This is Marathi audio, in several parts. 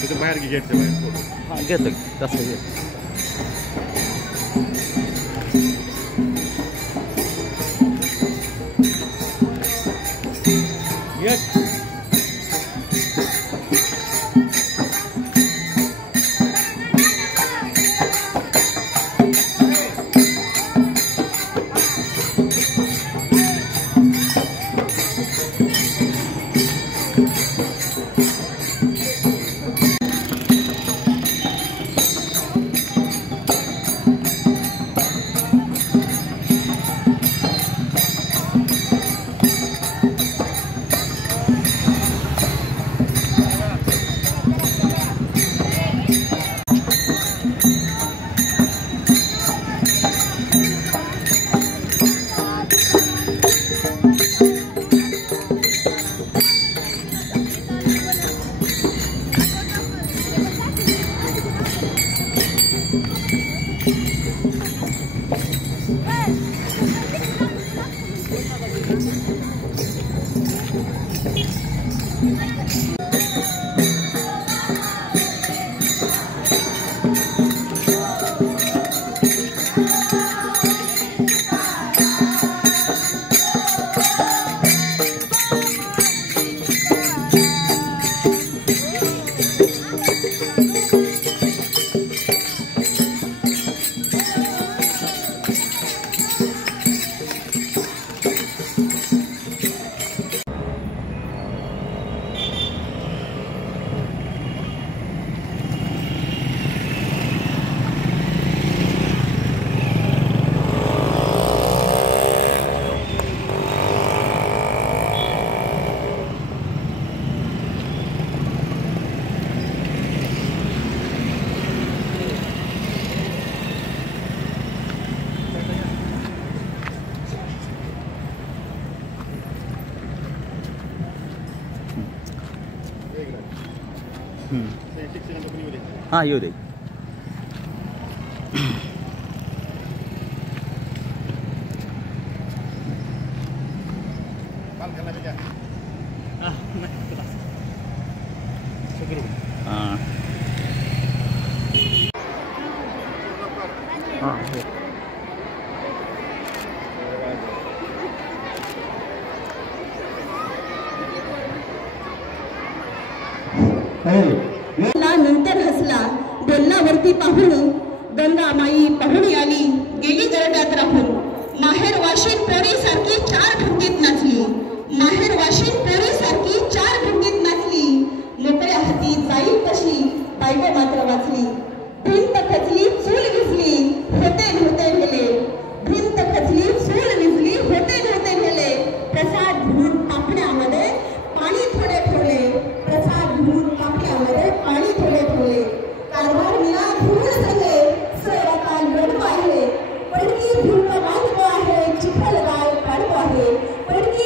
तिथे बाहेर घ्यायचं बाहेर. हां घेतो तसं घेतो. हां येऊ दे. नंतर हसला बोलण्यावरती पाहून गंगामाई पाहुणी आली गेली गरडात राहून. माहेर वाशीन पोरी सारखी चार भिंतीत नाचली. माहेर वाशीन पोरी सारखी चार भिंतीत नाचली. मोकळ्या हाती जाईल कशी बायको मात्र वाचली. भिंत खचली चूल विझली होते नव्हते गेले. भिंत खचली चूल विझली होते नव्हते गेले. प्रसाद घेऊन पापण्यामध्ये पाणी थोडे ठेवले. प्रसाद घेऊन पापण्यामध्ये पाणी थोडे ठेवले. कारभार मिळा धूळ सगळे सर आता लढू आहे. पडकी भिंत बांधतो आहे चिखल गाय काढतो आहे. पडकी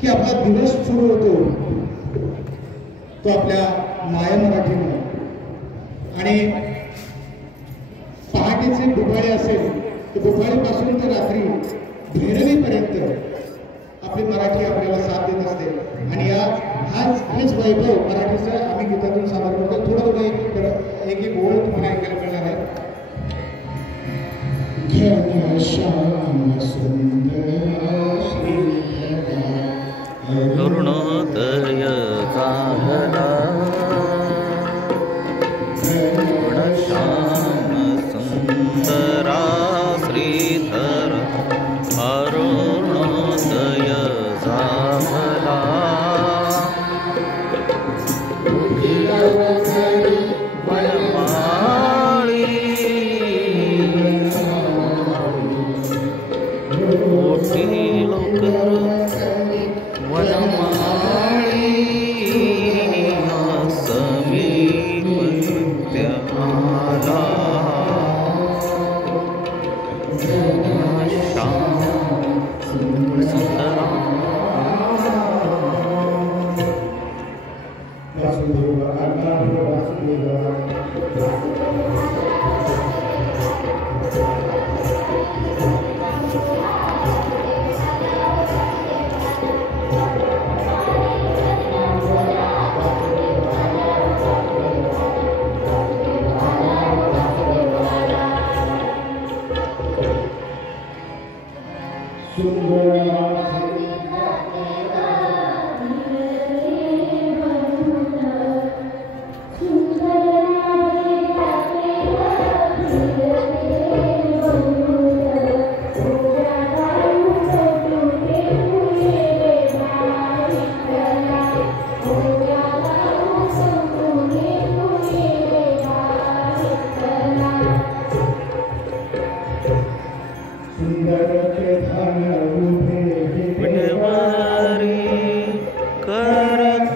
की आपला दिवस सुरू होतो तो आपल्या माया मराठीने आणि पहाटेचे दुपारी असेल तर दुपारीपासून ते रात्री भैरवीपर्यंत आपली मराठी आपल्याला साथ देत असते आणि हेच वैभव मराठीचं आम्ही गीतातून सादर करतो. थोडं एक ओळ तुम्हाला ऐकायला मिळणार आहे. घनश्याम सुंदर अरुणोदय काहला घनश्याम सुंदरा श्रीधर अरुणोदय झाला वनमाळी मोठी लोकर वनमाळी समीप आला घनश्याम सुंदरा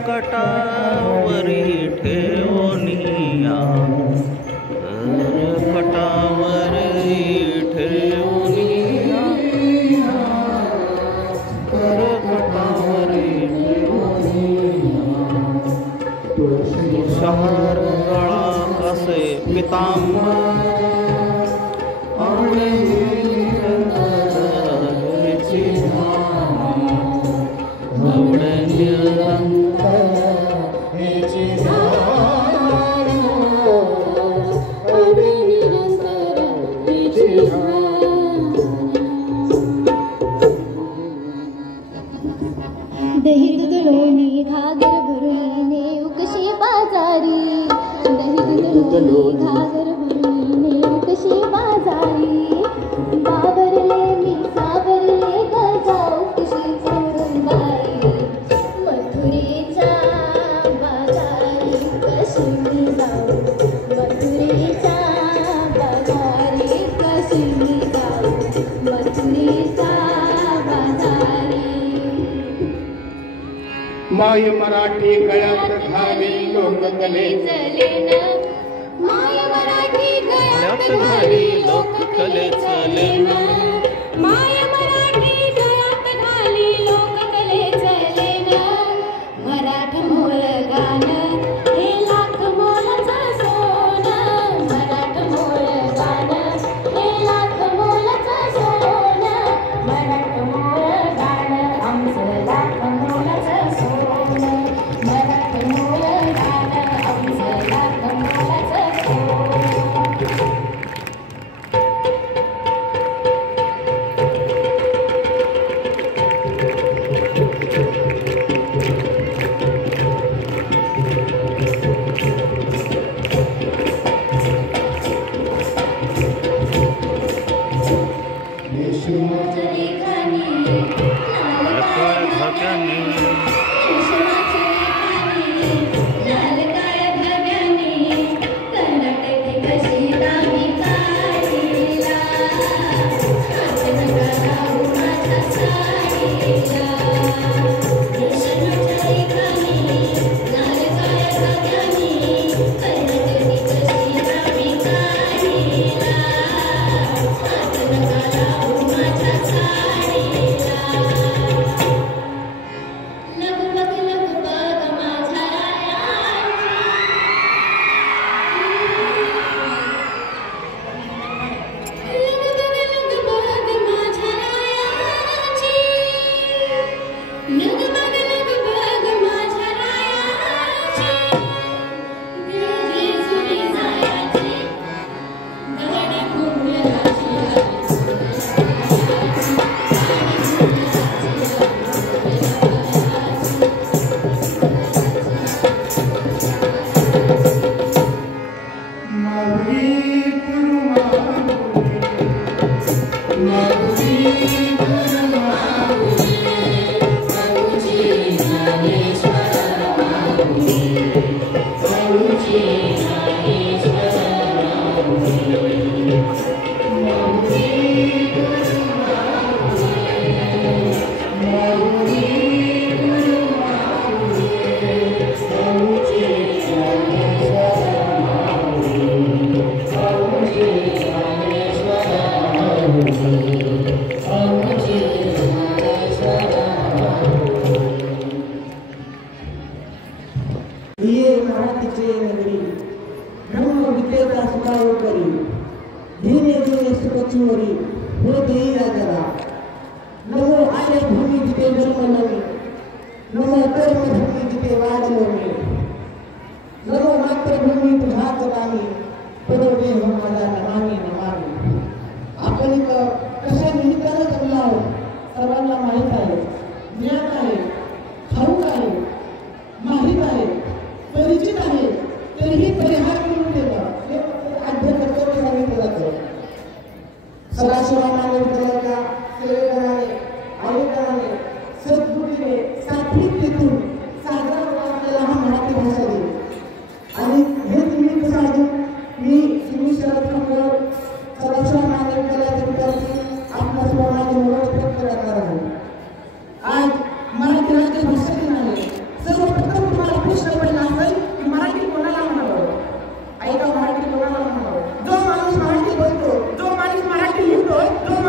कटावरी ठेवनिया कटावर माय मराठी गळ्यात घाली लोककलेचे माय मराठी गळ्यात घाली लोककलेचे माय मराठी गळ्यात घाली लोककलेचे मराठ मोर गाणं हे लाख मोलाचं सोनं मराठ मोर गाणं हे लाख मोलाचं सोनं मराठ मोर गाणं आमचं लाख मोलाचं सोनं मराठ मोर गाणं आमचं लाख मोलाचं सोनं जो माणूस मराठी बोलतो, जो माणूस मराठी लिहितो, जो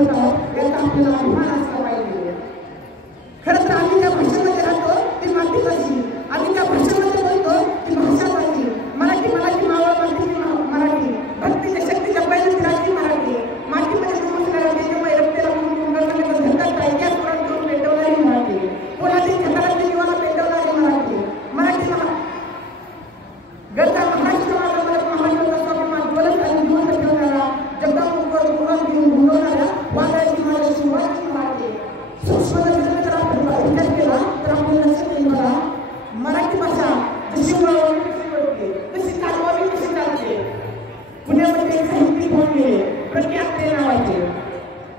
बोलत आहोत याचा आपल्याला अभिमान असला पाहिजे. खरं तर आम्ही ज्या भाषेमध्ये राहतो ती मातृभाषी, आम्ही ज्या भाषेमध्ये बोलतो ती भाषाभाषी. मराठी मावळ मराठी, भक्तीच्या शक्तीच्या पहिली राहती मराठी. मातीमध्ये नमस्कार त्याच्यामुळे रक्ताला धरतात इतिहास पुराण करून पेटवणारी मराठी. कोणाची छताराची जीवाला पेटवणारी मराठी. मराठी गरजा महाराष्ट्र महाराष्ट्र स्वाभिमान बोलत आणि जिवंत ठेवणारा जगदामुखवर गुलाम घेऊन घुमवणाऱ्या वादळाची माझी सुरुवात मराठी. सूक्ष्म जर आपण विचार केला तर आपण लक्षात येईल मला मराठी भाषा जशी वळवली कशी वळते, कशी चालवावी कशी चालते. पुण्यामध्ये एक साहित्यिक होऊन गेले प्रख्यात ते नावाचे.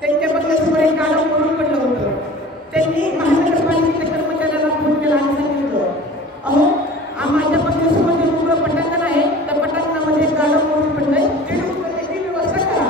त्यांच्याबद्दल समोर एक काढून म्हणून पडलं होतं. त्यांनी महानगरपालिकेच्या कर्मचाऱ्याला फोन केला आणि सांगितलं, अहो माझ्या पत्नीसोबत मुलं पटांगण आहे, त्या पटांगणामध्ये एक गाडं म्हणून पडलंय, त्याची व्यवस्था करा.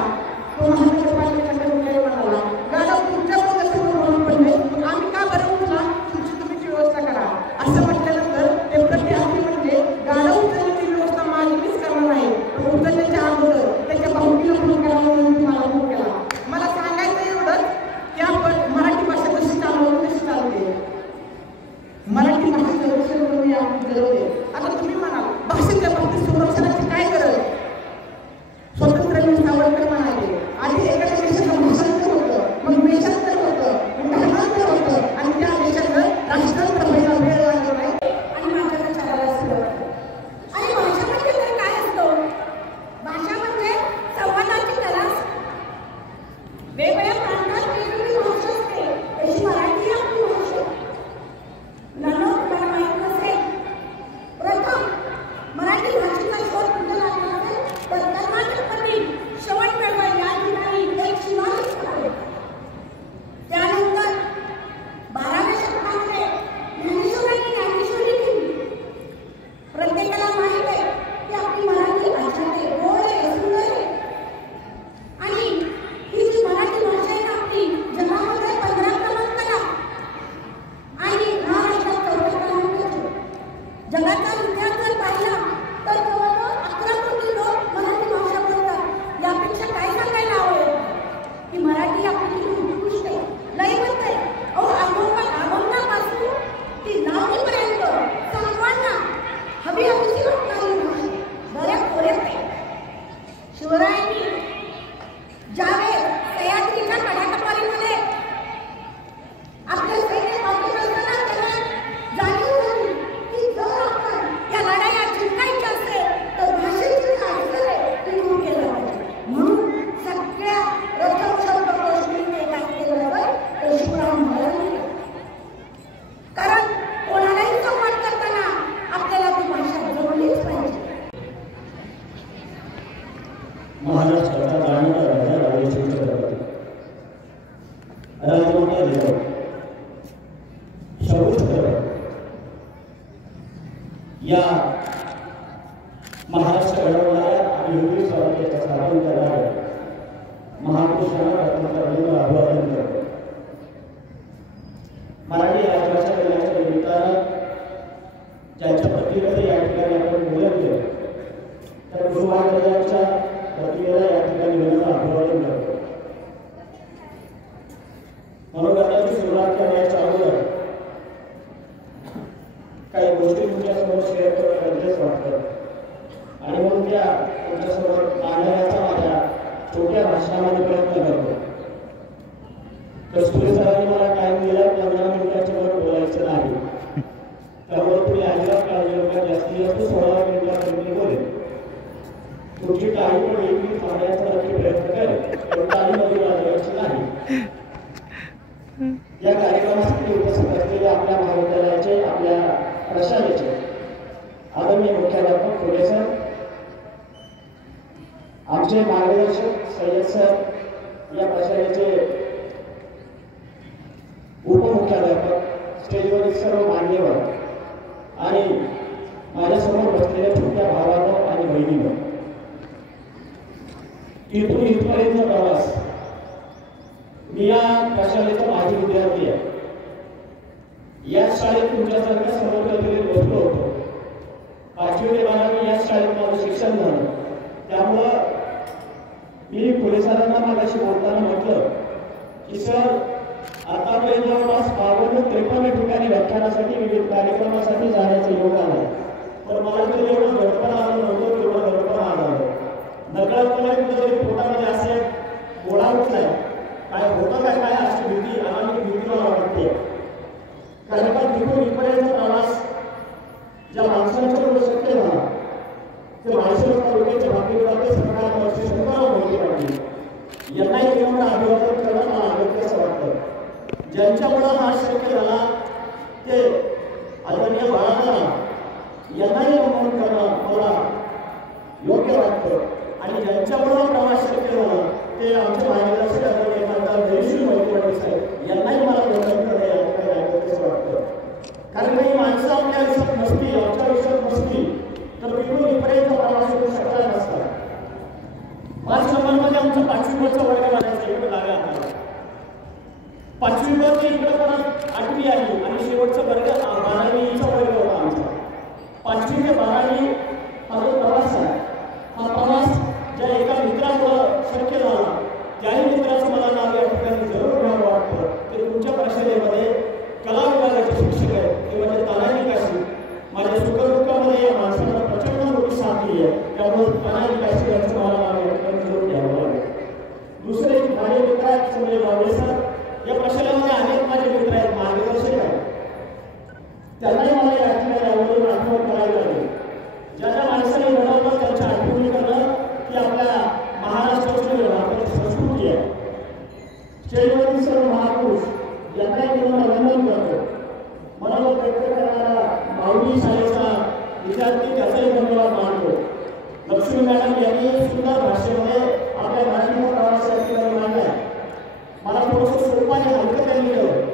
तो महानगरपालिकेचा कर्मचारी म्हणाला, गाडं तुमच्यामुळे कसं म्हणून पडलंय, मग आम्ही का बरं तुला तुमची व्यवस्था करा. असं म्हटल्यानंतर ते प्रत्याशी म्हणजे गाडं उचलण्याची व्यवस्था माझी मीच करणार आहे, पण उचलण्याच्या अगोदर त्याच्या भाऊकीला फोन करा म्हणून तुम्हाला फोन केला. मला सांगायचं एवढंच की आपण मराठी भाषा कशी चालवली कशी चालते. मराठी भाषा संरक्षण करून आपण जरवले. आता तुम्ही म्हणाल भाषेच्या बाबतीत संरक्षणाची काय गरज. स्वातंत्र्यवीर सावरकर म्हणाले आधी एखाद्या देशाचं भाषांतर होतं, मग देशांतर होतं, मग धर्मांतर होतं आणि त्या देशाचं राष्ट्रांतर व्हायला वेळ लागला नाही आणि माझ्या विचाराला सुरुवात. आणि भाषा म्हणजे तर काय असतो. भाषा म्हणजे संवादाची कला. वेगवेगळ्या प्रांतात वेगवेगळी भाषा असते, तशी मराठी आपली भाषा. तुम्हाला माहित नसेल, प्रथम मराठी भाषेचा शोध कुठे लागला असेल तर कर्नाटकमधील श्रवणबेळगोळ या ठिकाणी एक शिलालेख आहे. त्यानंतर 12व्या शतकामध्ये ज्ञानेश्वरांनी ज्ञानेश्वरी लिहिली. प्रत्येकाला माहित आहे की आपली मराठी भाषा गोड आहे, सुंदर आहे. आणि ही जी मराठी भाषा आहे ना आपली जगामध्ये 15 क्रमांकाला आणि महाराष्ट्रात 4थ्या क्रमांकाची. जगाचा इतिहास जर पाहिला तर जवळजवळ 11 कोटी लोक मराठी भाषा बोलतात. यापेक्षा काय सांगायला हवं की मराठी आपली किती उत्कृष्ट आहे. लय म्हणते अहो अभंगापासून ती लावणीपर्यंत सर्वांना हवी हवीशी वाटणारी भाषा बऱ्याच खोऱ्यात आहे. शिवरायांनी ज्यावेळेस सह्याद्रीच्या कडाकपारीमध्ये आपल्या सैन्य पाठवत असताना त्याला जाणीव झाली की जर आपण या लढाया जिंकायच्या असेल तर भाषेची अडचण आहे ती दूर केलं पाहिजे. म्हणून सगळ्या प्रथम शब्दकोशने काय केलं तर शिवराम महाराजांनी. कारण कोणालाही संवाद करताना आपल्याला ती भाषा जवळलीच पाहिजे. महाराष्ट्राचा जाणता राजा राजेश्वर छत्रपती राजमाता जिजाऊ शाहू छत्रपती या महाराष्ट्र घडवणाऱ्या आणि हिंदवी स्वराज्याच्या स्थापन करणाऱ्या महापुरुषांना रत्नाकरला अभिवादन करतो. मराठी राजभाषा करण्याच्या निमित्तानं ज्यांच्या प्रतिनिधी या ठिकाणी आपण बोलवले तर गुरु महाराजांच्या प्रतिमेला या ठिकाणी विनम्र अभिवादन करतो. मनोगताची सुरुवात करण्याच्या अगोदर काही गोष्टी तुमच्यासमोर शेअर करणं गरजेचं वाटतं आणि म्हणून त्या तुमच्यासमोर मांडण्याचा माझ्या छोट्या भाषणामध्ये प्रयत्न करतो. कस्तुरी सरांनी मला टाइम दिला 15 मिनिटाच्या वर बोलायचं नाही, त्यामुळे तुम्ही अजिबात काळजी नका. जास्तीत जास्त 16 मिनिटापर्यंत बोलेल. तुमची टाळी पण 1 मिनिट थांबण्याचा नक्की प्रयत्न करेल, पण टाळीमध्ये वाजवायची नाही. या कार्यक्रमासाठी उपस्थित असलेले आपल्या महाविद्यालयाचे आपल्या प्रशालेचे आदरणीय मुख्याध्यापक खोले सर, आमचे मार्गदर्शक सय्यद सर, या प्रशालेचे उपमुख्याध्यापक, स्टेजवरील सर्व मान्यवर आणि माझ्यासमोर बसलेल्या छोट्या भावांनो आणि बहिणींनो, इथून इथपर्यंत प्रवास. मी या प्रशालेचा माजी विद्यार्थी आहे. या शाळेत तुमच्यासारख्या समोरमध्ये बसलो होतो. 5वी ते 12वी या शाळेत माझं शिक्षण झालं. त्यामुळं मी खोले सरांना मागाशी बोलताना म्हटलं की सर आतापर्यंत जवळपास 52-53 ठिकाणी व्याख्यानासाठी विविध कार्यक्रमासाठी जाण्याचं योग आलं. पण मला कधी एवढं दडपण आलं नव्हतं, तेवढं दडपण आलं. नकळतपणे कुठेतरी पोटामध्ये असे गोळा उठलाय, काय होतं काय अशी भीती, अनामिक भीती मला वाटते. कारण का तिथून इथपर्यंत प्रवास ज्या माणसांच्याकडून शक्य झाला ते माणसाच्या तालुक्याच्या भाग्यवादी सरकार वर्षी शंभर मोठी वाटली. यांनाही केवळ अभिवादन करणं मला आवडतं वाटतं. ज्यांच्यामुळं हा शक्य झाला ते आदरणीय बाळाला यांनाही नमन करणं मला योग्य वाटतं. आणि ज्यांच्यामुळं प्रवास शक्य झाला ते आमचे मार्गदर्शक आदरणीय खासदार धैर्यशील मोहिते साहेब यांनाही मला वंदन करणं या ठिकाणी आवडतं वाटतं. कारण काही माणसं आपल्या आयुष्यात नसतील, आमच्या आयुष्यात नसतील तर तिथून इथपर्यंत प्रवास करू शकला नसता. 5 नंबरमध्ये आमचा 5वीचा वर्ग मानायचा इकडे लागला आम्हाला. 5वीमध्ये इकडे परत 8वी आली आणि शेवटचा वर्ग 12वीचा वर्ग होता आमचा. 5वी ते 12वी हा जो प्रवास आहे, हा प्रवास ज्या एका मित्रामुळं शक्य झाला त्याही मित्राचं मला नाव या ठिकाणी जरूर घ्यावं वाटतं. ते तुमच्या प्रशालेमध्ये कला विभागाचे शिक्षक आहेत, ते म्हणजे तानाजी काशी. माझ्या सुखदुःखामध्ये या माणसाला प्रचंड मोठी साथ दिली आहे, त्यामुळे तानाजी काशी यांचं मला नाव या ठिकाणी जरूर घ्यावं लागेल. दुसरे माझे मित्र आहेत संजय बावळे सर. या प्रशालेमध्ये अनेक माझे मित्र आहेत, मार्गदर्शक आहेत, त्यांनाही मला या ठिकाणी आवडून आठवण करावी लागेल. ज्या ज्या माणसाने घडवलं त्यांच्या आठवणी करणं ही आपल्या महाराष्ट्राची भारताची संस्कृती आहे. स्टेजवरील सर्व महापुरुष यांनाही मी वंदन करतो. मला व्यक्त करणारा माऊली शाळेचा विद्यार्थी त्याचाही धन्यवाद मानतो. लक्ष्मी मॅडम यांनी सुंदर भाषेमध्ये आपल्या मराठीचा प्रवास या ठिकाणी मांडला. मला थोडंसं सोपं आणि हलकं त्यांनी केलं.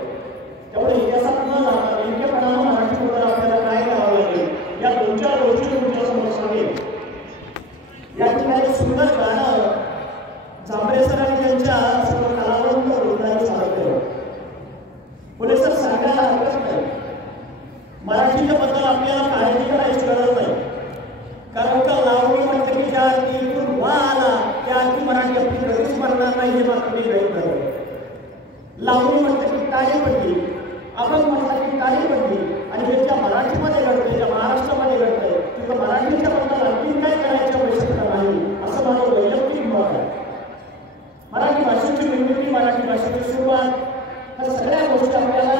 त्यामुळे इतिहासात न जाता नेमकेपणानं मराठीबद्दल आपल्याला काय करावं लागेल या 2-4 गोष्टी तुमच्यासमोर सांगेल. या ठिकाणी सुंदर गाणं जांभळे सरांनी त्यांच्या सर्व कलावंत वृंदाने सादर केलं. पुढे सर सांगायला हरकत नाही, मराठीच्या बद्दल आपल्याला काळजी करायची गरज नाही. कारण का लावणी म्हणते की ज्या इथून वा आला त्या अर्थी मराठी आपली कधीच म्हणणार नाही, हे मात्र मी गृहीत धरलं. लावणी म्हणते की टाळी पडली, आपण म्हणतात की टाळी पडली, आणि हे ज्या मराठीमध्ये घडतंय, ज्या महाराष्ट्रामध्ये घडतंय तिथं मराठीच्या बद्दल आणखी काय करायची आवश्यकता नाही असं माझं वैयक्तिक मत आहे. मराठी भाषेची निर्मिती, मराठी भाषेची सुरुवात, ह्या सगळ्या गोष्टी आपल्याला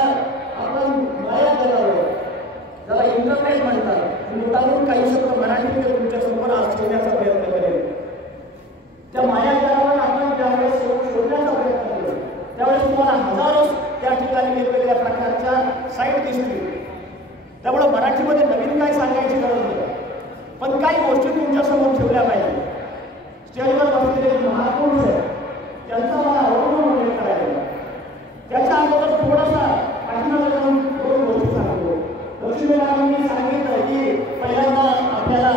आपण माया करावं, ज्याला इंटरनेट म्हणतात. मुद्दामून काही शब्द मराठीमध्ये तुमच्या समोर आज ठेवण्याचा प्रयत्न करेल. त्या मायाजाळावर आपण ज्यावेळेस शोधण्याचा प्रयत्न करू त्यावेळेस तुम्हाला हजारो त्या ठिकाणी वेगवेगळ्या प्रकारच्या साईट दिसतील. त्यामुळे मराठीमध्ये नवीन काय सांगायची गरज नाही, पण काही गोष्टी तुमच्यासमोर ठेवल्या पाहिजे. स्टेजवर बसलेले महापुरुष आहेत त्यांचा मला आवडून उल्लेख करायचा. त्याच्या अगोदर थोडासा पाठीमागे जाऊन 2 गोष्टी सांगतो. लक्ष्मी मॅडमांनी सांगितलं की पहिल्यांदा आपल्याला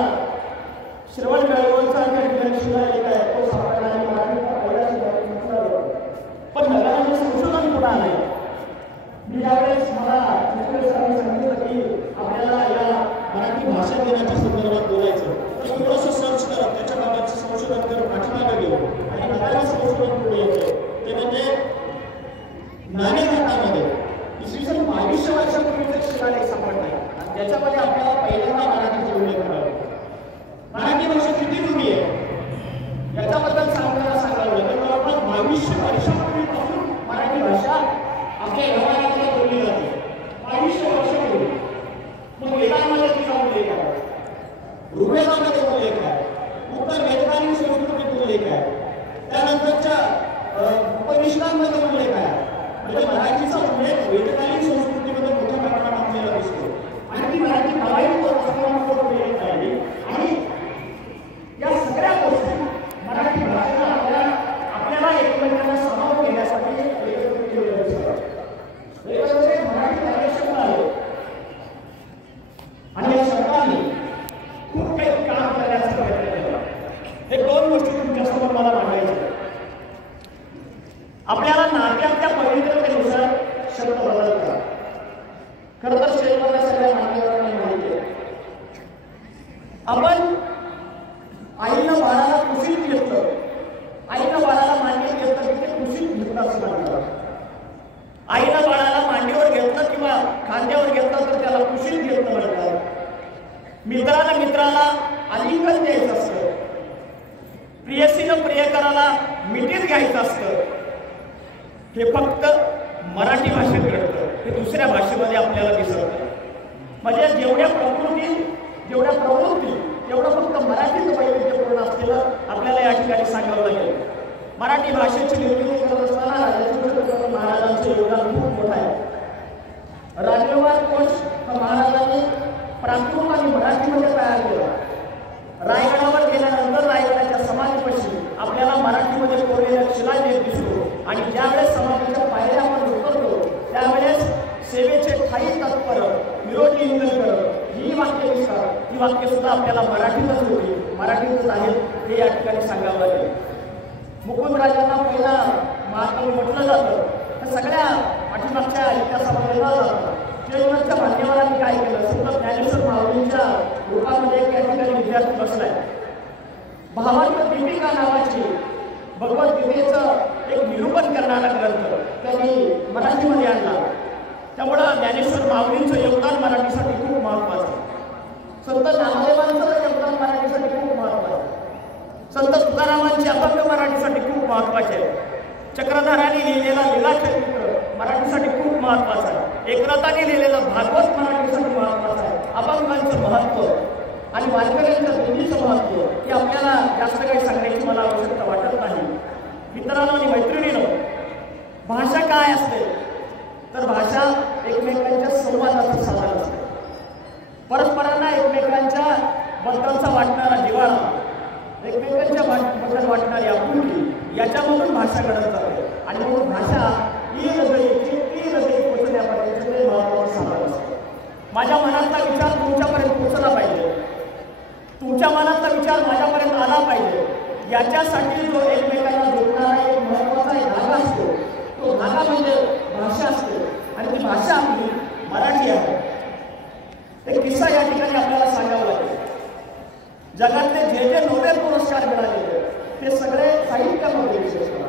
श्रवण बेळगावचा त्या ठिकाणी शिलालेख आहे तो सापडला आणि मराठीचा पहिला शिलालेख म्हटला जातो. पण नगराचे संशोधन पुढे आले. मी ज्यावेळेस मला सरांनी सांगितलं की आपल्याला या मराठी भाषा दिनाच्या संदर्भात बोलायचं तर थोडंसं सर्च करत त्याच्याबाबतचं संशोधन करत पाठीमागे गेलो आणि नव्यानं संशोधन पुढे येतं. ते म्हणजे नाणेघाटामध्ये इसवी सन 2200 वर्षापूर्वीचा शिलालेख सापडला आणि त्याच्यामध्ये आपल्याला पहिल्यांदा मराठीचा उल्लेख करावा. मराठी भाषा किती जुनी आहे याच्याबद्दल सांगावं लागेल. जवळपास 2200 वर्षापूर्वीपासून मराठी भाषा आपल्या व्यवहारात बोलली जाते. 2200 वर्षापूर्वी. मग वेदांमध्ये तिचा उल्लेख आहे, ऋग्वेदामध्ये उल्लेख आहे, उत्तर वेदकालीन संस्कृतीत उल्लेख आहे, त्यानंतरच्या उपनिषदांमध्ये उल्लेख आहे. म्हणजे मराठीचा उल्लेख वेदकालीन संस्कृतीमध्ये मोठ्या प्रमाणात आपल्याला दिसतो. आणि ती मराठी मराठी असल्यामुळे उल्लेख आहे. आणि या सगळ्या गोष्टी मराठी भाषेला आपल्याला एकमेकांना सामावून घेण्यासाठी वेगवेगळे मराठी कार्यक्षेत्र आहे आणि या सरकारने खूप काही काम करण्याचा प्रयत्न केला. हे 2 गोष्टी तुमच्यासमोर मला मांडायच्या. आपल्याला नात्याच्या पवित्रतेनुसार शब्द बदलतात. खरं तर स्टेजवरच्या सगळ्या मान्यवरांना माहिती आहे. आपण आईनं बाळाला कुशीत घेतलं, आईनं बाळाला मान्य घेतलं की ते कुशीत घेतलं असं म्हणतात. आईनं बाळाला मांडीवर घेतलं किंवा खांद्यावर घेतलं तर त्याला कुशीत घेतलं म्हणतात. मित्राला मित्राला आलिंगन द्यायचं असतं. प्रियसीनं प्रियकराला मिठीत घ्यायचं असतं. हे फक्त मराठी भाषेत घडतं. हे दुसऱ्या भाषेमध्ये आपल्याला दिसत नाही. म्हणजे जेवढ्या प्रवृत्ती तेवढं फक्त मराठीचं वैविध्यपूर्ण असलेलं आपल्याला या ठिकाणी सांगावं लागेल. मराठी भाषेची निर्मिती करत असताना राजश्री महाराजांचं योगदान खूप मोठं आहे. राजव्यवहार कोश हा महाराजांनी प्राकृत आणि मराठीमध्ये तयार केला. रायगडावर गेल्यानंतर रायगडाच्या समाधीपाशी आपल्याला मराठीमध्ये कोरलेला शिलालेख दिसतो आणि ज्यावेळेस समाधीच्या पायऱ्या आपण उतरतो त्यावेळेस सेवेचे ठाई तत्पर विरोधी इंधन करत ही वाक्य दिसतात. ही वाक्य सुद्धा आपल्याला मराठीतच होती, मराठीतच आहेत हे या ठिकाणी सांगावं लागेल. मुकुंदराजांना पहिला महाकवी म्हटलं जातं. तर सगळ्या पाठीमागच्या इतिहासामध्ये न जातं जयवंतच्या मान्यवरांनी काय केलं, संत ज्ञानेश्वर माऊलींच्या रूपामध्ये एक या ठिकाणी विद्यार्थी बसलाय. भावार्थ दीपिका नावाची भगवद्गीतेचं एक निरूपण करणारा ग्रंथ त्यांनी मराठीमध्ये आणला. त्यामुळं ज्ञानेश्वर माऊलींचं योगदान मराठीसाठी खूप महत्वाचं आहे. संत नामदेवांचं योगदान मराठीसाठी खूप महत्वाचं आहे. संत तुकारामांचे अभंग मराठीसाठी खूप महत्वाचे आहे. चक्रधरांनी लिहिलेला लीलाचरित्र मराठीसाठी खूप महत्वाचं आहे. एकनाथांनी लिहिलेलं भागवत मराठीसाठी महत्वाचं आहे. अभंगांचं महत्व आणि वारकऱ्यांच्या दिंडीचं महत्व हे आपल्याला जास्त काही सांगण्याची मला आवश्यकता वाटत नाही. मित्रांनो आणि मैत्रिणींनो, भाषा काय असते तर भाषा एकमेकांच्या संवादाचं साधन असते. परस्परांना एकमेकांच्या बद्दलचा वाटणारा जिव्हाळा, एकमेकांच्या बद्दल वाटणारी आपुलकी याच्यामधून भाषा घडत जाते. आणि म्हणून भाषा ही ती हृदयी पोचण्यापर्यंत महत्वाचं साधन असते. माझ्या मनातला विचार तुमच्यापर्यंत पोचला पाहिजे, तुमच्या मनातला विचार माझ्यापर्यंत आला पाहिजे. याच्यासाठी जो एकमेकांना जोडणारा एक महत्वाचा एक धागा असतो तो धागा म्हणजे भाषा असते. आणि ती भाषा आपली मराठी आहे. एक किस्सा या ठिकाणी आपल्याला सांगावा लागेल. जगातले जे नोबेल पुरस्कार मिळालेले ते सगळे साहित्यामध्ये विशेषतः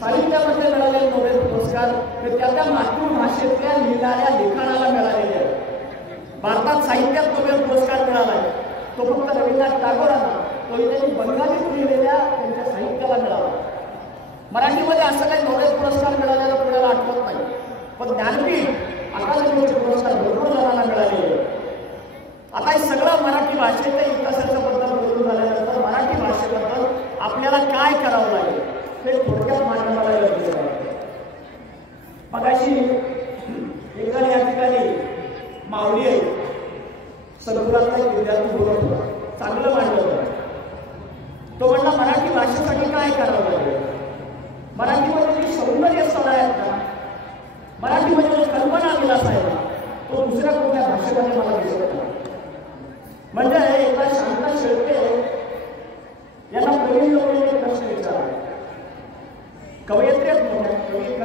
साहित्यामध्ये मिळालेले नोबेल पुरस्कार हे त्या मातृभाषेतल्या लिहिणाऱ्या लिखाणाला मिळालेले आहेत. भारतात साहित्यात नोबेल पुरस्कार मिळाला आहे तो फक्त रवींद्रनाथ टागोरांना, तो त्यांनी बंगालीत लिहिलेल्या त्यांच्या साहित्याला मिळाला. मराठीमध्ये असं काही नोबेल पुरस्कार मिळालेला कोणाला आठवत नाही. पण ज्ञानपीठ अकादमीचे पुरस्कार भरपूर जणांना मिळालेले. आता हे सगळं मराठी भाषेच्या इतिहासाच्या बद्दल बोलून झाल्यानंतर मराठी भाषेबद्दल आपल्याला काय करावं लागेल ते थोडक्यात मांडण्याला गरजेचं आहे. मगाशी एकाने या ठिकाणी माऊली आहे सद्गुरूंचा एक विद्यार्थी बोलत होता, चांगलं मांडलं होतं. तो म्हणला मराठी भाषेसाठी काय करावं लागेल. मराठीमध्ये जी सौंदर्य स्थळ आहेत ना, मराठीमध्ये जो कल्पना विलास आहे ना, तो दुसऱ्या कोणत्या भाषेमध्ये मला दिसत नाही. म्हणजे एकदा शांता शेळके यांना प्रवीण लोकांनी एक प्रश्न विचारला. कवयित्री आहेत मोठ्या,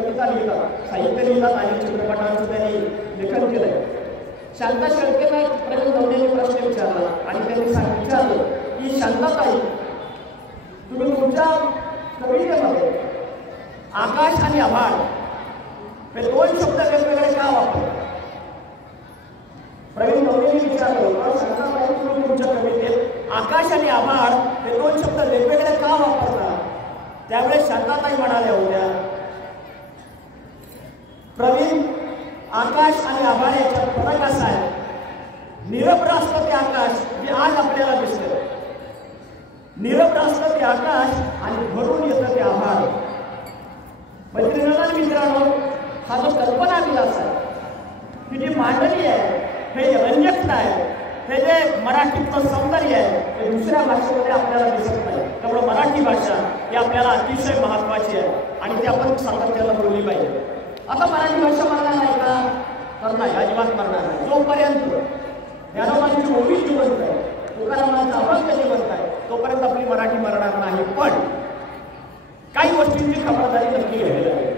कविता लिहितात, साहित्य लिहितात आणि चित्रपटांचं त्यांनी लेखन केलंय. शांता शेळकेंना प्रवीण लोकांनी प्रश्न विचारला आणि त्यांनी विचारलं की शांताताई, तुम्ही तुमच्या कवितेमध्ये आकाश आणि आभाळ हे दोन शब्द वेगवेगळे का वापरता. प्रवीण लोकांनी विचारलं शांताताई, तुम्ही तुमच्या कवितेत आकाश आणि आभाळ हे दोन शब्द वेगवेगळे का वापरता. त्यावेळेस शांताताई म्हणाल्या होत्या, प्रवीण, आकाश आणि आभाळ याच्यात फरक असा आहे, निरभ्र असतं ते आकाश जे आज आपल्याला दिसतं, निरभ्र असतं ते आकाश आणि भरून येतं ते आभाळ. मैत्रिणींना मित्रांनो, हा जो कल्पना विलास आहे, ही जी मांडणी आहे, हे रंजकता आहे, हे जे मराठीतलं सौंदर्य आहे ते दुसऱ्या भाषेमध्ये आपल्याला दिसत नाही. त्यामुळे मराठी भाषा ही आपल्याला अतिशय महत्वाची आहे आणि ती आपण सातत्यानं बोलली पाहिजे. आता मराठी भाषा मरणार नाही का तर नाही, अजिबात मरणार नाही. जोपर्यंत ज्ञानोबांची ओवी जिवंत आहे, तुकारामांचा अभंग जिवंत आहे, तोपर्यंत आपली मराठी मरणार नाही. पण काही गोष्टींची खबरदारी नक्की घ्यावी लागेल.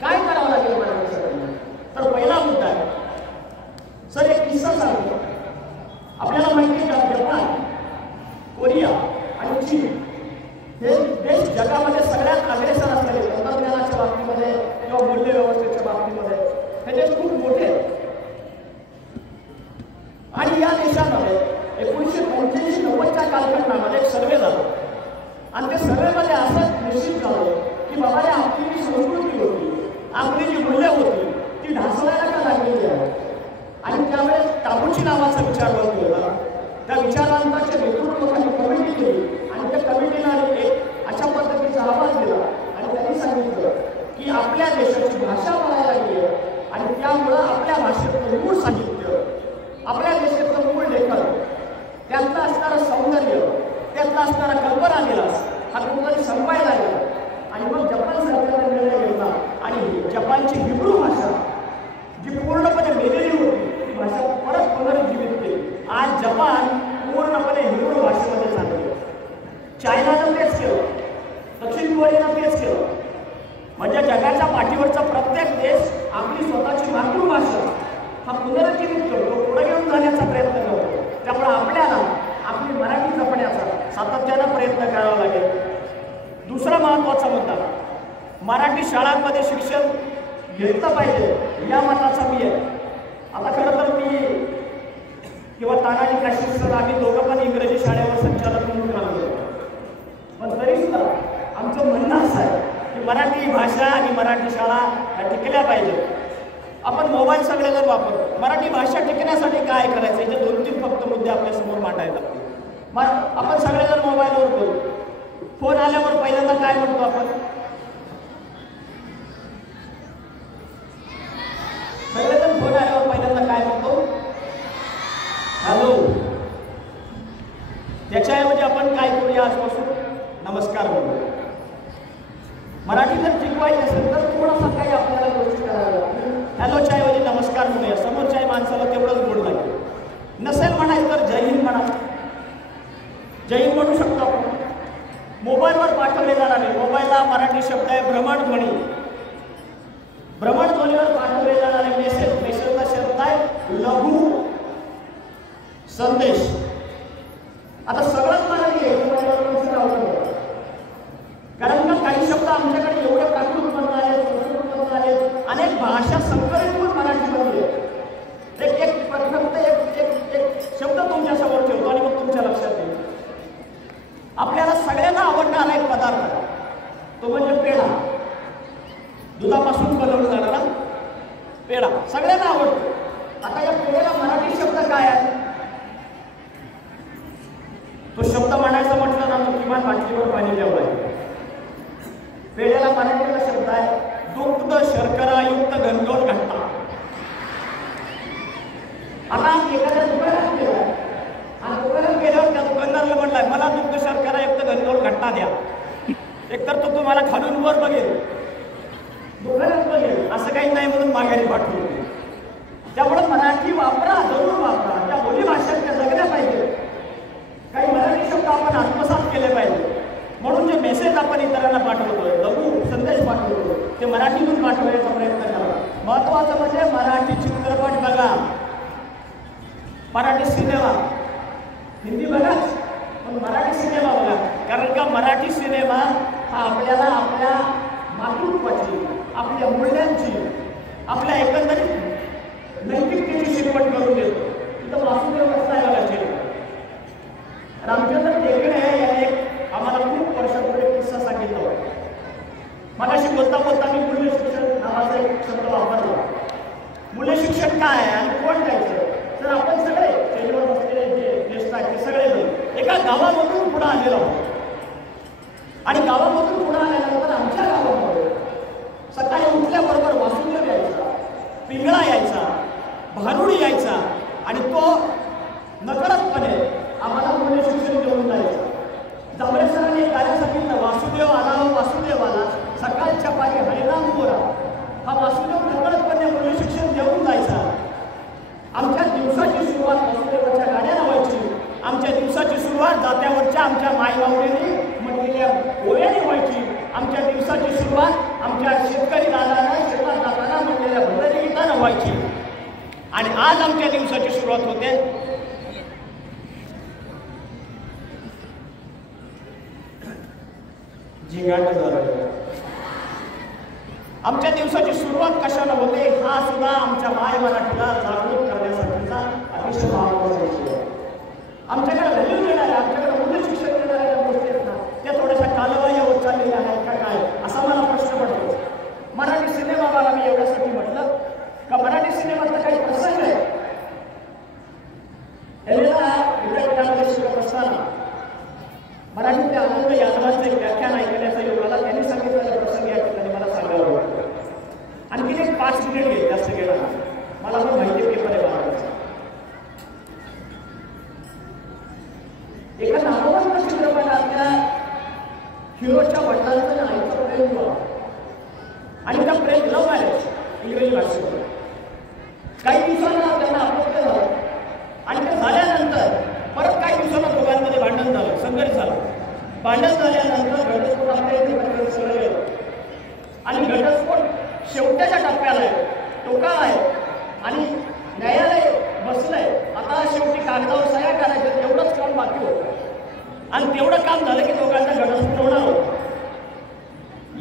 काय करावं लागेल मराठीसाठी तर पहिला मुद्दा आहे, सर एक किस्सा सांगतो. आपल्याला माहिती आहे का, जपान, कोरिया आणि चीन हे देश जगामध्ये सगळ्यात अग्रेसर असलेले तंत्रज्ञानाच्या बाबतीमध्ये किंवा मूल्य व्यवस्थेच्या बाबतीमध्ये त्याचे खूप मोठे आहेत. आणि या देशामध्ये 1985-90च्या कालखंडामध्ये एक सर्वे झाला आणि त्या सर्वेमध्ये असं निश्चित झालं की बाबा या आपली जी संस्कृती होती, आपली जी मूल्य होती ती ढासळायला का लागलेली आहे. आणि त्यावेळेस टाबूची नावाचा विचारवंत होता. त्या विचारांताच्या नेतृत्वाखाली कमिटी केली आणि त्या कमिटीने एक अशा पद्धतीचा अहवाल दिला आणि त्यांनी सांगितलं की आपल्या देशाची भाषा मरायला लागली आहे आणि त्यामुळं आपल्या भाषेतलं मूळ साहित्य, आपल्या देशातलं मूळ लेखन, त्यातलं असणारं सौंदर्य, त्यातला असणारा कल्पनाविलास हा कुठेतरी संपायला लागला. आणि मग जपान सरकारने निर्णय घेतला आणि जपानची हिब्रू भाषा जी पूर्णपणे मेलेली होती ती भाषा परत पुनरुज्जीवित केली. आज जपान पूर्णपणे हिब्रू भाषेमध्ये चालले. चायनानं तेच केलं, दक्षिण कोरियानं तेच केलं. म्हणजे जगाच्या पाठीवरचा प्रत्येक देश आपली स्वतःची मातृभाषा हा पुनरुज्जीवित करतो, पुढे घेऊन जाण्याचा प्रयत्न करतो. त्यामुळे आपल्याला आपली मराठी जपण्याचा सातत्यानं प्रयत्न करावा लागेल. दुसरा महत्त्वाचा मुद्दा, मराठी शाळांमध्ये शिक्षण घेतलं पाहिजे या मताचा मी आहे. आता खरं तर मी किंवा तानाजी काशीद सर आम्ही दोघं पण इंग्रजी शाळेवर संचालक म्हणून काम करतो. पण तरीसुद्धा आमचं म्हणणं असं आहे की मराठी भाषा आणि मराठी शाळा ह्या टिकल्या पाहिजेत. आपण मोबाईल सगळेजण वापरतो. मराठी भाषा टिकण्यासाठी काय करायचं याचे 2-3 फक्त मुद्दे आपल्यासमोर मांडायला लागतात. मग आपण सगळेजण मोबाईलवर बोलतो. फोन आल्यावर पहिल्यांदा काय म्हणतो आपण? सगळेजण फोन आल्यावर पहिल्यांदा काय म्हणतो? हॅलो. त्याच्याऐवजी आपण काय करूया आजपासून? नमस्कार म्हणू. मराठी जर टिकवायची असेल तर थोडासा काही आपल्याला गोष्टी करायला लागतील. हॅलोच्या ऐवजी नमस्कार म्हणूया. समोरच्या माणसाला तेवढंच गोड लागेल. नसेल म्हणायचं तर जय हिंद म्हणा. जय हिंद म्हणू शकतो आपण. मोबाईलवर पाठवले जाणारे, मोबाईलला मराठी शब्द आहे भ्रमणध्वनी. भ्रमणध्वनीवर पाठवले जाणारे मेसेजचा शब्द आहे लघु संदेश. आता सगळंच मराठी आहे, कारण का काही शब्द आमच्याकडे एवढे प्राकृत बनत आहेत, संस्कृत बनत आहेत, अनेक भाषा संकलित होऊन मराठीमध्ये फक्त एक शब्द तुमच्यासमोर ठेवतो आणि मग तुमच्या लक्षात येईल. आपल्याला सगळ्यांना आवडणारा एक पदार्थ तो म्हणजे पेढा. दुधापासून बनवला जाणारा पेढा सगळ्यांना आवडतो. आता या पेढ्याला मराठी शब्द काय आहे? तो शब्द म्हणायचा म्हटलं ना तो किमान बाटलीवर पाणी द्यावं लागेल. पेढ्याला मराठीचा शब्द आहे दुग्ध शर्करायुक्त गंडोल घट्टा. आता एखाद्या दुकानात गेला आणि दुकानात गेल्यावर त्या दुकानदाराला म्हटलंय मला दुग्ध शर्करायुक्त गंडोल घट्टा द्या. एकतर तो तुम्हाला खालून वर बघेल, दुकानात बघेल, असं काही नाही म्हणून माघारी पाठवू. त्यामुळे मराठी वापरा, जरूर वापरा. त्या बोलीभाषा त्या जगल्या पाहिजे. काही मराठी शब्द आपण आत्मसात केले पाहिजे. म्हणून जे मेसेज आपण इतरांना पाठवतोय, लघु संदेश पाठवतो, ते मराठीतून पाठवण्याचा प्रयत्न करा. महत्वाचं म्हणजे मराठी चित्रपट बघा, मराठी सिनेमा, हिंदी बघाच पण मराठी सिनेमा बघा. कारण का मराठी सिनेमा हा आपल्याला आपल्या मातृत्वाची, आपल्या मूल्यांची, आपल्या एकंदरीत नैतिकतेची शिकवण करून देतो. तिथं वासुदेव कसा आहे बघायचे. रामचंद्र टेकडे याने एक आम्हाला खूप वर्षापूर्वी किस्सा सांगितला होता. मगाशी बोलता बोलता मी मूल्य शिक्षण नावाचा एक शब्द वापरला. मूल्य शिक्षण काय आहे आणि कोण द्यायचं? तर आपण सगळे स्टेजवर बसलेले जे ज्येष्ठ आहेत ते सगळे जण एका गावामधून पुढे आलेलो आहोत. आणि गावामधून पुढे आल्यानंतर आमच्या गावामध्ये सकाळी उठल्याबरोबर वासुदेव यायचा, पिंगळा यायचा, भारुडी यायचा आणि तो नकळतपणे आम्हाला मूल्य शिक्षण देऊन जायचं. जांभळे सरांनी कार्य सांगितलं वासुदेव आला, वासुदेव आला, सकाळच्या पारी हरिनाम बोला. हा वासुदेव नकळतपणे मूल्य शिक्षण देऊन जायचा. आमच्या दिवसाची सुरुवात वासुदेवाच्या गाण्यानं व्हायची. आमच्या दिवसाची सुरुवात जात्यावरच्या आमच्या मायबावडीने म्हटलेल्या ओव्याने व्हायची. आमच्या दिवसाची सुरुवात आमच्या शेतकरी दादांना शेतात जाताना म्हटलेल्या भजनी गीतानं व्हायची. आणि आज आमच्या दिवसाची सुरुवात होते झिंगाट झालं. आमच्या दिवसाची दिवसाची सुरुवात कशाला होते हा सुद्धा आमच्या माय मराठीला जागृत करण्यासाठीचा अतिशय महत्त्वाचा विषय आहे. आमच्याकडे व्हॅल्यू देणाऱ्या, आमच्याकडे मूल्य शिक्षण देणाऱ्या गोष्टी आहेत ना, त्या थोड्याशा कालबाह्य होत चाललेल्या आहेत का काय, असा मला प्रश्न पडतो. मराठी सिनेमाला मी एवढ्यासाठी म्हटलं का मराठी सिनेमातला काही प्रसंग आहे. विद्यापीठामध्ये शिकत असताना मराठीतल्या आनंद यादवांचं एक व्याख्यान ऐकण्याचा योग आला. त्यांनी सांगितलेला प्रसंग या ठिकाणी मला सांगायला वाटतं. आणखीन एक 5 मिनिट घेईल, जास्त गेला मला पण माहिती पेपर आहे बाळाचा. एका नामवंत चित्रपटातल्या हिरोच्या वडिलांचं आईचं प्रेम होतं आणि त्या प्रेम लव्ह मॅरेज इंग्रजी भाषेत. काही दिवसांना त्यांना अपत्य झालं आणि ते झाल्यानंतर परत काही दिवसांना दोघांमध्ये भांडण झालं, संघर्ष झाला. भांडण झाल्यानंतर घटस्फोट आपल्या इथे सगळं गेलं आणि घटस्फोट शेवटच्या टप्प्याला आहे, टोकाला आहे आणि न्यायालय बसलंय. आता शेवटी कागदावर सह्या करायच्या, तेवढंच काम बाकी होतं आणि तेवढं काम झालं की दोघांचा घटस्फोट होणार होता.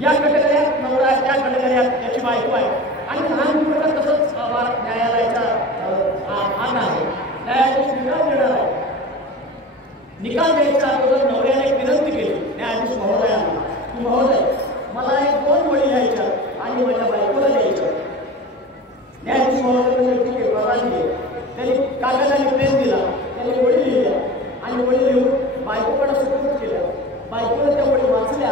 या कटकऱ्यात नवरा आहे, त्या कटकऱ्यात त्याची बायको आहे आणि लहान मुलं तसंच न्यायालयाचा आण आहे. न्यायाधीश निकाल देणार आहे. निकाल द्यायच्या अगोदर नवऱ्याने एक विनंती केली न्यायाधीश महोदयांना की महोदय मला एक 2 वळी घ्यायच्या आणि माझ्या बायकोला द्यायच्या. न्यायाधीश महोदय ठीक आहे परवानगी आहे. त्यांनी कागदाने पेन दिला, त्यांनी वळी लिहिल्या आणि वळी लिहून बायकोकडे सुपूर्द केल्या. बायकोने त्या वळी वाचल्या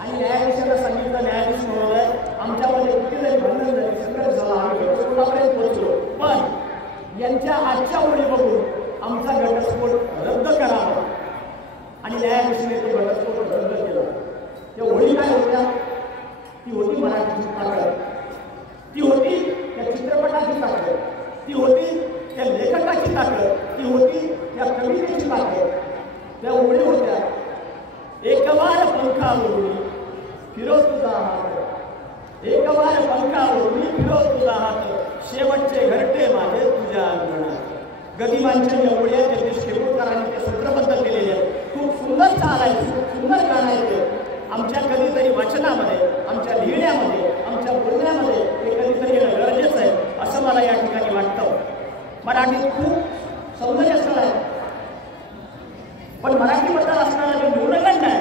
आणि न्यायाधीशाला सांगितलं न्यायाधीश महोदय आमच्यामध्ये किती जरी भांडण झाली, संघर्ष झाला, आम्ही घटस्फोटापर्यंत पोहोचलो, पण यांच्या आजच्या वळी बघून आमचा घटस्फोट रद्द करावा. आणि न्यायाधीशाने तो घटस्फोट रद्द केला. त्या वळी काय होत्या? ती होती मराठीची ताकद, ती होती त्या चित्रपटाची ताकद, ती होती त्या लेखकाची ताकद, ती होती त्या कवितेची ताकद. त्या वळी होत्या एकवार पंखावरून फिरो तुझा हात, एकवार पंखावरून फिरो तुझा हात, शेवटचे घरटे माझे तुझ्या अंगणात. गदिमांच्या एवढ्या जगदीश खेडूरकरांनी ते सूत्रबद्ध केलेले आहे. खूप सुंदर चाल आहे, खूप सुंदर गाणं आहे ते. आमच्या कधीतरी वाचनामध्ये, आमच्या लिहिण्यामध्ये, आमच्या बोलण्यामध्ये हे कधीतरी येणं गरजेचं आहे असं मला या ठिकाणी वाटतं. मराठीत खूप सौंदर्यस्थळ आहे, पण मराठीबद्दल असणारा जो न्यूनगंड आहे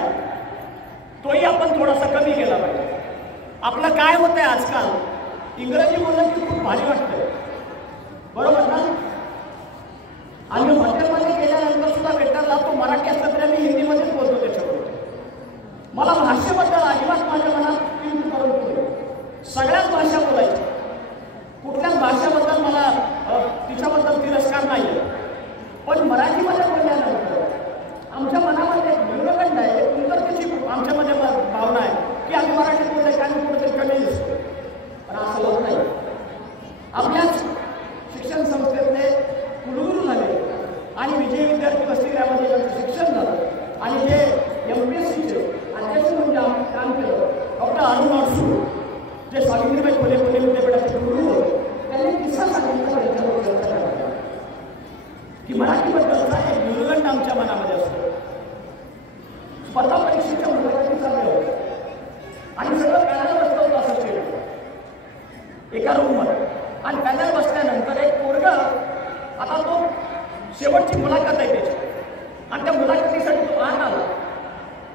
तोही आपण थोडासा कमी केला पाहिजे. आपलं काय होतंय आजकाल, इंग्रजी बोललं की खूप भारी वाटतंय, बरोबर ना? आम्ही हॉटेलमध्ये गेल्यानंतर सुद्धा वेटरला तो मराठी असला तरी आम्ही हिंदीमध्येच बोलतो त्याच्याबरोबर. मला भाषेबद्दल अजिबात माझ्या मनात तीन करून ठेवले. सगळ्याच भाषा बोलायच्या, कुठल्याच भाषेबद्दल मला तिच्याबद्दल तिरस्कार नाही आहे, पण मराठीमध्ये बोलल्यानंतर आमच्या मनामध्ये एक न्यूनगंड आहे, एक कुंतर्तेची आमच्यामध्ये भावना आहे की आम्ही मराठीत बोलले की आम्ही कुठेतरी कमी दिसतो. पण असं होत नाही. आपल्याच शिक्षण संस्थेतले कुलगुरू झाले आणि विजय विद्यार्थी वसतिगृहामध्ये त्यांचं शिक्षण झालं आणि जे MPSCचे अध्यक्ष म्हणून आम्ही काम केलं डॉक्टर अरुण अडसूळ, जे सावित्रीबाई फुले पुणे विद्यापीठाचे गुरु होते, त्यांनी किस्सा सांगितला त्यांच्याबरोबर चर्चा करायला की मराठीबद्दलचा एक न्यूनगंड आमच्या मनामध्ये असतो. स्पर्धा परीक्षेच्या मुलाखती चालल्या होत्या आणि सगळं पॅनल बसलं होतं असं केलं एका रूममध्ये. आणि पॅनल बसल्यानंतर एक पोरग, आता तो शेवटची मुलाखत आहे त्याची आणि त्या मुलाखतीसाठी तो आत आला.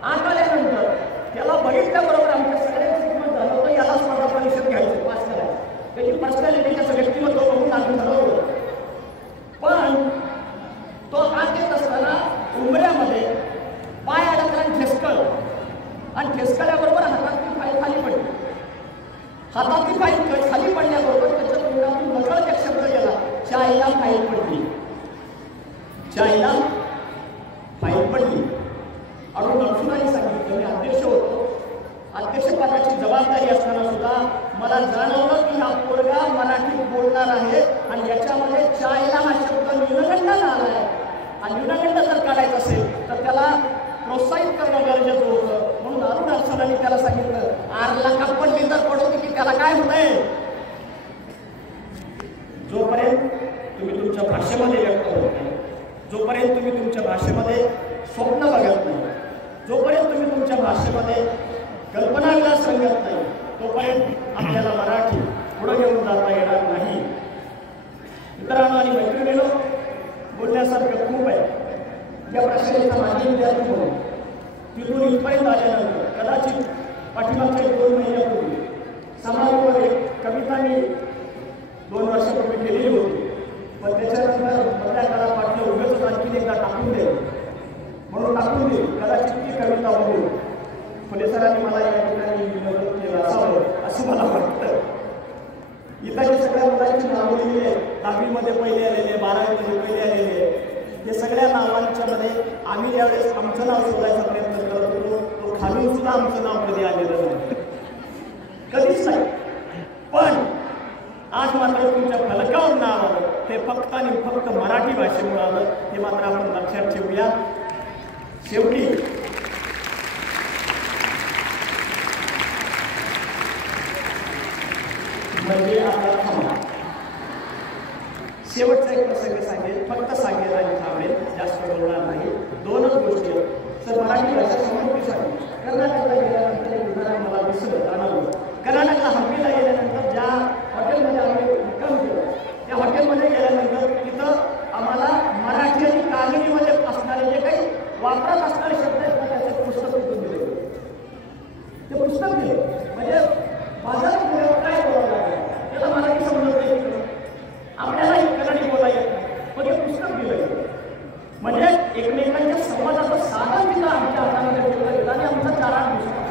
आत आल्यानंतर त्याला बघितल्याबरोबर आमच्या सगळ्यांचं किंमत झालं होतं याला स्पर्धा परीक्षेत घ्यायचं, पास करायचं. त्याची पर्सनॅलिटी, त्याचं व्यक्तिमत्व बघून आम्ही ठरवलं होतं. पण तो आत येत असताना उंबऱ्यामध्ये पाय अडकला आणि ठेसकळलं आणि ठेसकळल्याबरोबर हातातली फाईल खाली पडली. हातातली फाईल खाली पडल्याबरोबर त्याच्या तोंडातून नकळत एक शब्द गेला, चायला फाईल पडली, चायला फाईल पडली. अरुण अडसूळांनी सांगितलं, मी अध्यक्ष होतो, अध्यक्षपदाची जबाबदारी असताना सुद्धा मला जाणवलं की हा पोरगा मराठीत बोलणार आहे आणि याच्यामध्ये चायला हा शब्द न्यूनगंड आला आहे. आणि न्यूनगंड जर काढायचा असेल तर त्याला प्रोत्साहित करणं गरजेचं होतं. म्हणून अरुण अडसूळांनी त्याला सांगितलं, 8 लाख पडली तर पडवते की त्याला काय होतंय. जोपर्यंत तुम्ही तुमच्या भाषेमध्ये व्यक्त होत नाही, जोपर्यंत तुम्ही तुमच्या भाषेमध्ये स्वप्न बघत नाही, जोपर्यंत तुम्ही तुमच्या भाषेमध्ये कल्पना विलास रंगत नाही, तोपर्यंत आपल्याला मराठी पुढे घेऊन जाता येणार नाही. मित्रांनो आणि मैत्रिणींनो, बोलण्यासारखं खूप आहे. या प्रशालेचा माजी विद्यार्थी म्हणून तिथून इथपर्यंत आल्यानंतर कदाचित पाठीमागच्या 2 महिन्यापूर्वी समाजावर एक कविता मी 2 वर्षापूर्वी केलेली होती. पण त्याच्यानंतर मधल्या काळात वाटलं उगाच आणखी एकदा टाकून दे म्हणून टाकून दे. कदाचित ती कविता बघून फुले सरांनी मला या ठिकाणी मदत केलं असावं असं मला वाटतं. इतर सगळ्या मुलांची नावं लिहिली आहेत. 10वीमध्ये पहिले आलेले, 12वीमध्ये पहिले आलेले, हे सगळ्या नावांच्या मध्ये आम्ही ज्यावेळेस आमचं नाव शोधायचा प्रयत्न करत होतो तो खालून सुद्धा आमचं नाव कधी आलेलं नाही, कधीच नाही. पण आज मात्र तुमच्या फलकावर नाव आलं ते फक्त आणि फक्त मराठी भाषेमुळे आलं. हे मात्र आपण लक्षात ठेवूया. शेवटी म्हणजे आता थांबा. शेवटचा एक प्रसंग सांगेल, फक्त सांगेल आणि थांबेल, जास्त बोलणार नाही. 2च गोष्टी सर. मराठी भाषा समोरसाठी कर्नाटकला गेल्यानंतर एक उदाहरण मला दिसलं, जाणवलं. कर्नाटकला हंपीला गेल्यानंतर ज्या हॉटेलमध्ये आम्ही मुक्काम केलं त्या हॉटेलमध्ये गेल्यानंतर तिथं आम्हाला मराठी आणि कागदीमध्ये असणारे जे काही वापरात असणारे शब्द आहेत ना त्याचे पुस्तक विकून दिले. ते पुस्तक दिले म्हणजे बाजारात गेल्यावर काय बोलावं लागेल त्याला मराठी समजत नाही, आपल्यालाही कन्नडी बोला येत नाही, पण ते पुस्तक दिलं. म्हणजे एकमेकांच्या संवादाचं साधन तिथं आमच्या हातामध्ये ठेवलं गेलं आणि आमचा 4-8 दिवसांचा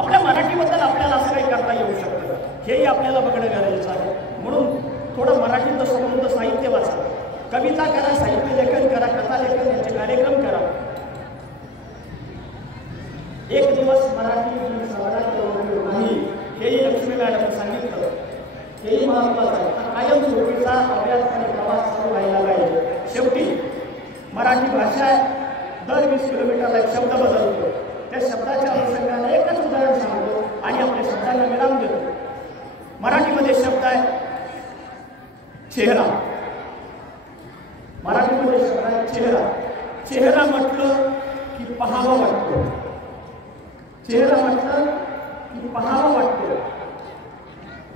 आपल्या मराठीबद्दल आपल्याला असं काही करता येऊ शकतं हेही आपल्याला बघणं गरजेचं आहे. म्हणून थोडं मराठीत संबंध साहित्य वाचा, कविता करा, साहित्य लेखन करा, कथा लेखन यांचे कार्यक्रम करा. एक दिवस मराठी समाजात नाही हेही लक्ष्मी मॅडमने सांगितलं, हेही महत्वाचं आहे. कायम स्वरूपीचा अभ्यास आणि प्रवास चालू व्हायला पाहिजे. शेवटी मराठी भाषा दर 20 किलोमीटरला एक शब्द बदलतो. त्या शब्दाच्या अनुषंगाने एकच उदाहरण सांगतो आणि आपल्या शब्दांना विराम देतो. मराठीमध्ये शब्द आहे चेहरा. मराठीमध्ये शब्द आहे चेहरा. चेहरा म्हटलं की पहावा वाटतो. चेहरा म्हटलं की पहावा वाटतो.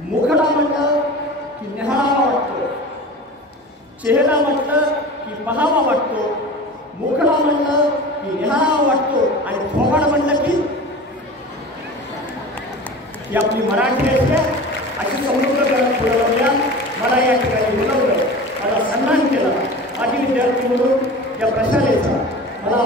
मुखडा म्हटलं की न्याहावा वाटतो. चेहरा म्हटलं की पहावा वाटतो. मुखडा म्हटलं की न्याहावा वाटतो. आणि थोबाड म्हटलं की आपली मराठी आहे. अशी समृद्ध करत बोलवल्या मला या ठिकाणी बोलवलं, मला सन्मान केला. माझी विद्यार्थी म्हणून या प्रशालेचा मला